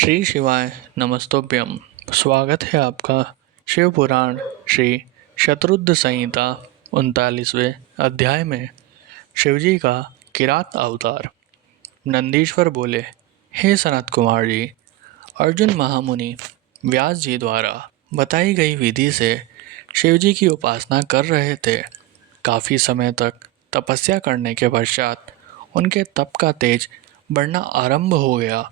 श्री शिवाय नमस्तोभ्यम। स्वागत है आपका शिव पुराण श्री शतरुद्ध संहिता 39वें अध्याय में। शिवजी का किरात अवतार। नंदीश्वर बोले, हे सनत कुमार जी, अर्जुन महामुनि व्यास जी द्वारा बताई गई विधि से शिवजी की उपासना कर रहे थे। काफ़ी समय तक तपस्या करने के पश्चात उनके तप का तेज बढ़ना आरंभ हो गया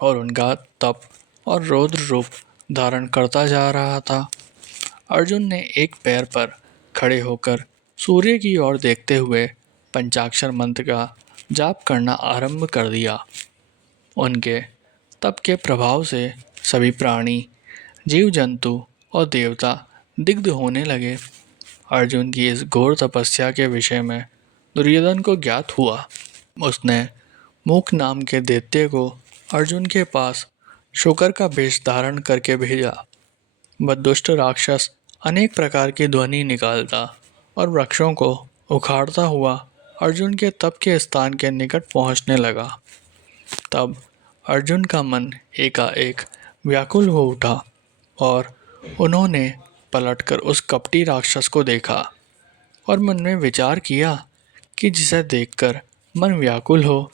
और उनका तप और रौद्र रूप धारण करता जा रहा था। अर्जुन ने एक पैर पर खड़े होकर सूर्य की ओर देखते हुए पंचाक्षर मंत्र का जाप करना आरंभ कर दिया। उनके तप के प्रभाव से सभी प्राणी, जीव जंतु और देवता दिग्ध होने लगे। अर्जुन की इस घोर तपस्या के विषय में दुर्योधन को ज्ञात हुआ। उसने मूक नाम के दैत्य को अर्जुन के पास शुकर का वेश धारण करके भेजा। वह दुष्ट राक्षस अनेक प्रकार की ध्वनि निकालता और वृक्षों को उखाड़ता हुआ अर्जुन के तप के स्थान के निकट पहुंचने लगा। तब अर्जुन का मन एकाएक व्याकुल हो उठा और उन्होंने पलटकर उस कपटी राक्षस को देखा और मन में विचार किया कि जिसे देखकर मन व्याकुल हो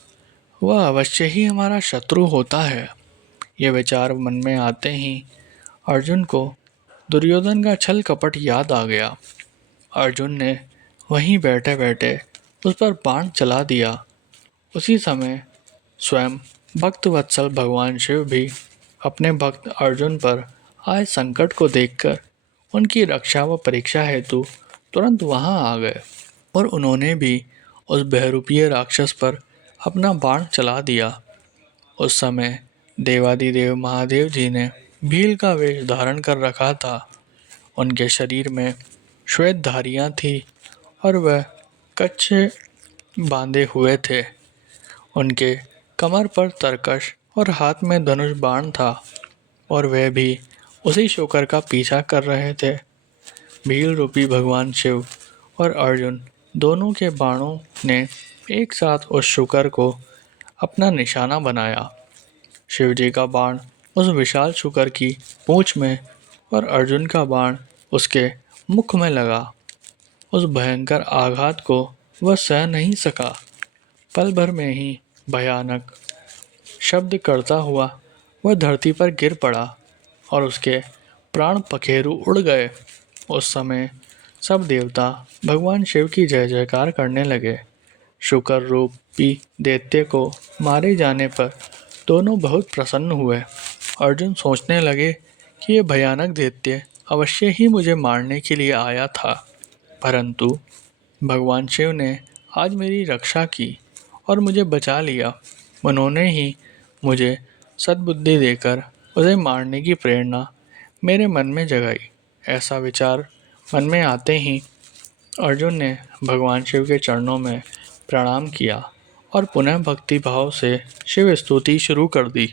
वह अवश्य ही हमारा शत्रु होता है। यह विचार मन में आते ही अर्जुन को दुर्योधन का छल कपट याद आ गया। अर्जुन ने वहीं बैठे बैठे उस पर बाण चला दिया। उसी समय स्वयं भक्त वत्सल भगवान शिव भी अपने भक्त अर्जुन पर आए संकट को देखकर उनकी रक्षा व परीक्षा हेतु तुरंत वहां आ गए और उन्होंने भी उस बहरूपीय राक्षस पर अपना बाण चला दिया। उस समय देवादिदेव महादेव जी ने भील का वेश धारण कर रखा था। उनके शरीर में श्वेत धारियाँ थीं और वह कच्छे बांधे हुए थे। उनके कमर पर तरकश और हाथ में धनुष बाण था और वह भी उसी शुकर का पीछा कर रहे थे। भील रूपी भगवान शिव और अर्जुन दोनों के बाणों ने एक साथ उस शुकर को अपना निशाना बनाया। शिवजी का बाण उस विशाल शुकर की पूंछ में और अर्जुन का बाण उसके मुख में लगा। उस भयंकर आघात को वह सह नहीं सका। पल भर में ही भयानक शब्द करता हुआ वह धरती पर गिर पड़ा और उसके प्राण पखेरु उड़ गए। उस समय सब देवता भगवान शिव की जय जयकार करने लगे। शुकर रूपी दैत्य को मारे जाने पर दोनों बहुत प्रसन्न हुए। अर्जुन सोचने लगे कि यह भयानक दैत्य अवश्य ही मुझे मारने के लिए आया था, परंतु भगवान शिव ने आज मेरी रक्षा की और मुझे बचा लिया। उन्होंने ही मुझे सद्बुद्धि देकर उसे मारने की प्रेरणा मेरे मन में जगाई। ऐसा विचार मन में आते ही अर्जुन ने भगवान शिव के चरणों में प्रणाम किया और पुनः भक्ति भाव से शिव स्तुति शुरू कर दी।